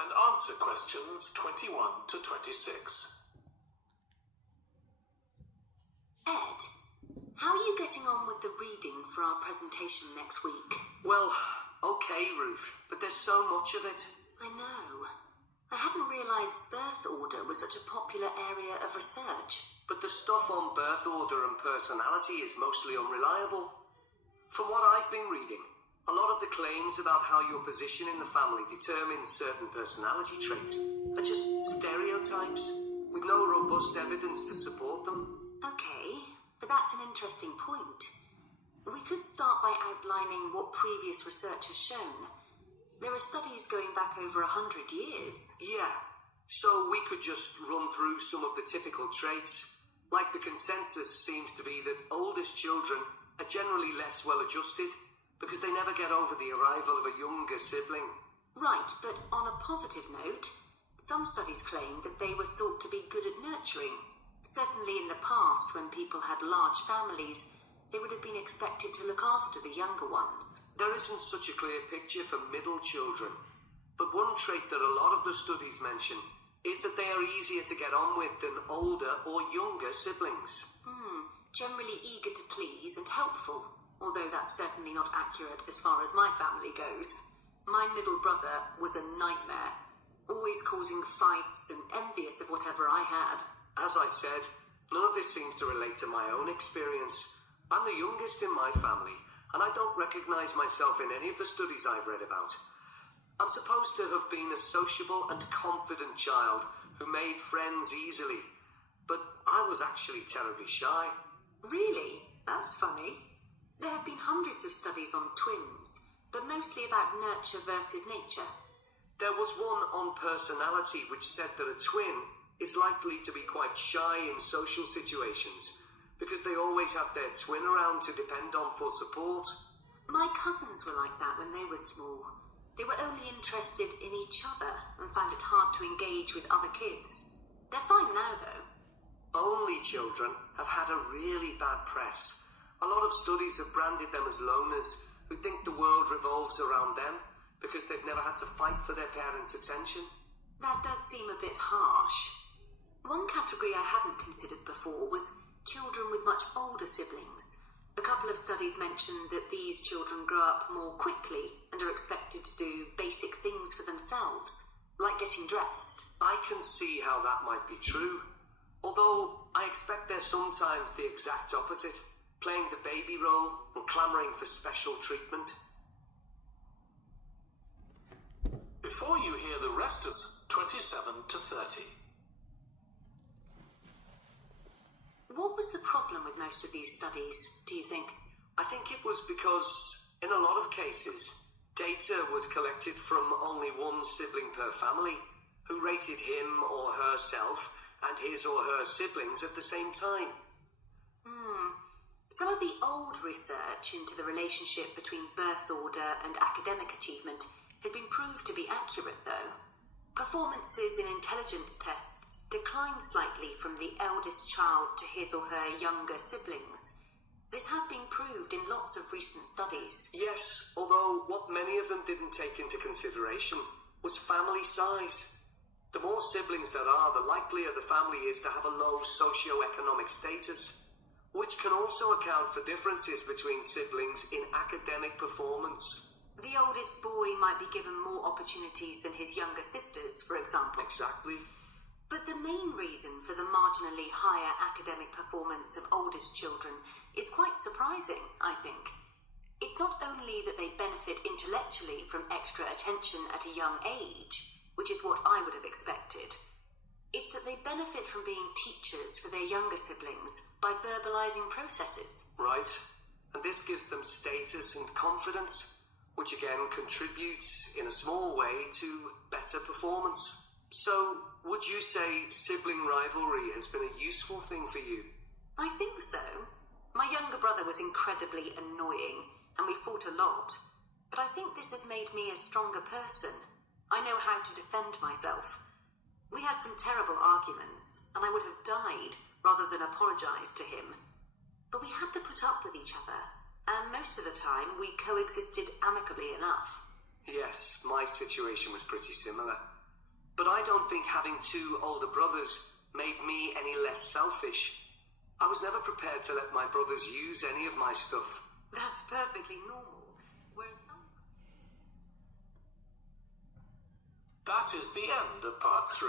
and answer questions 21 to 26. Ed, how are you getting on with the reading for our presentation next week? Well, okay, Ruth, but there's so much of it. I know. I hadn't realised birth order was such a popular area of research. But the stuff on birth order and personality is mostly unreliable. From what I've been reading, a lot of the claims about how your position in the family determines certain personality traits are just stereotypes with no robust evidence to support them. Okay, but that's an interesting point. We could start by outlining what previous research has shown. There are studies going back over 100 years. Yeah, so we could just run through some of the typical traits. Like the consensus seems to be that oldest children are generally less well adjusted because they never get over the arrival of a younger sibling. Right, but on a positive note, some studies claim that they were thought to be good at nurturing. Certainly in the past, when people had large families, they would have been expected to look after the younger ones. There isn't such a clear picture for middle children, but one trait that a lot of the studies mention is that they are easier to get on with than older or younger siblings. Generally eager to please and helpful, although that's certainly not accurate as far as my family goes. My middle brother was a nightmare, always causing fights and envious of whatever I had. As I said, none of this seems to relate to my own experience. I'm the youngest in my family, and I don't recognize myself in any of the studies I've read about. I'm supposed to have been a sociable and confident child who made friends easily, but I was actually terribly shy. Really? That's funny. There have been hundreds of studies on twins, but mostly about nurture versus nature. There was one on personality which said that a twin is likely to be quite shy in social situations because they always have their twin around to depend on for support. My cousins were like that when they were small. They were only interested in each other and found it hard to engage with other kids. They're fine now, though. Only children have had a really bad press. A lot of studies have branded them as loners who think the world revolves around them because they've never had to fight for their parents' attention. That does seem a bit harsh. One category I hadn't considered before was children with much older siblings. A couple of studies mentioned that these children grow up more quickly and are expected to do basic things for themselves, like getting dressed. I can see how that might be true, although I expect they're sometimes the exact opposite, playing the baby role and clamouring for special treatment. Before you hear the rest of 27 to 30. What was the problem with most of these studies, do you think? I think it was because, in a lot of cases, data was collected from only one sibling per family, who rated him or herself and his or her siblings at the same time. Some of the old research into the relationship between birth order and academic achievement has been proved to be accurate, though. Performances in intelligence tests decline slightly from the eldest child to his or her younger siblings. This has been proved in lots of recent studies. Yes, although what many of them didn't take into consideration was family size. The more siblings there are, the likelier the family is to have a low socio-economic status, which can also account for differences between siblings in academic performance. The oldest boy might be given more opportunities than his younger sisters, for example. Exactly. But the main reason for the marginally higher academic performance of oldest children is quite surprising, I think. It's not only that they benefit intellectually from extra attention at a young age, which is what I would have expected. It's that they benefit from being teachers for their younger siblings by verbalizing processes. Right. And this gives them status and confidence, which again contributes in a small way to better performance. So, would you say sibling rivalry has been a useful thing for you? I think so. My younger brother was incredibly annoying, and we fought a lot. But I think this has made me a stronger person. I know how to defend myself. We had some terrible arguments, and I would have died rather than apologize to him. But we had to put up with each other, and most of the time we coexisted amicably enough. Yes, my situation was pretty similar. But I don't think having two older brothers made me any less selfish. I was never prepared to let my brothers use any of my stuff. That's perfectly normal. Whereas some... That is the end of part 3.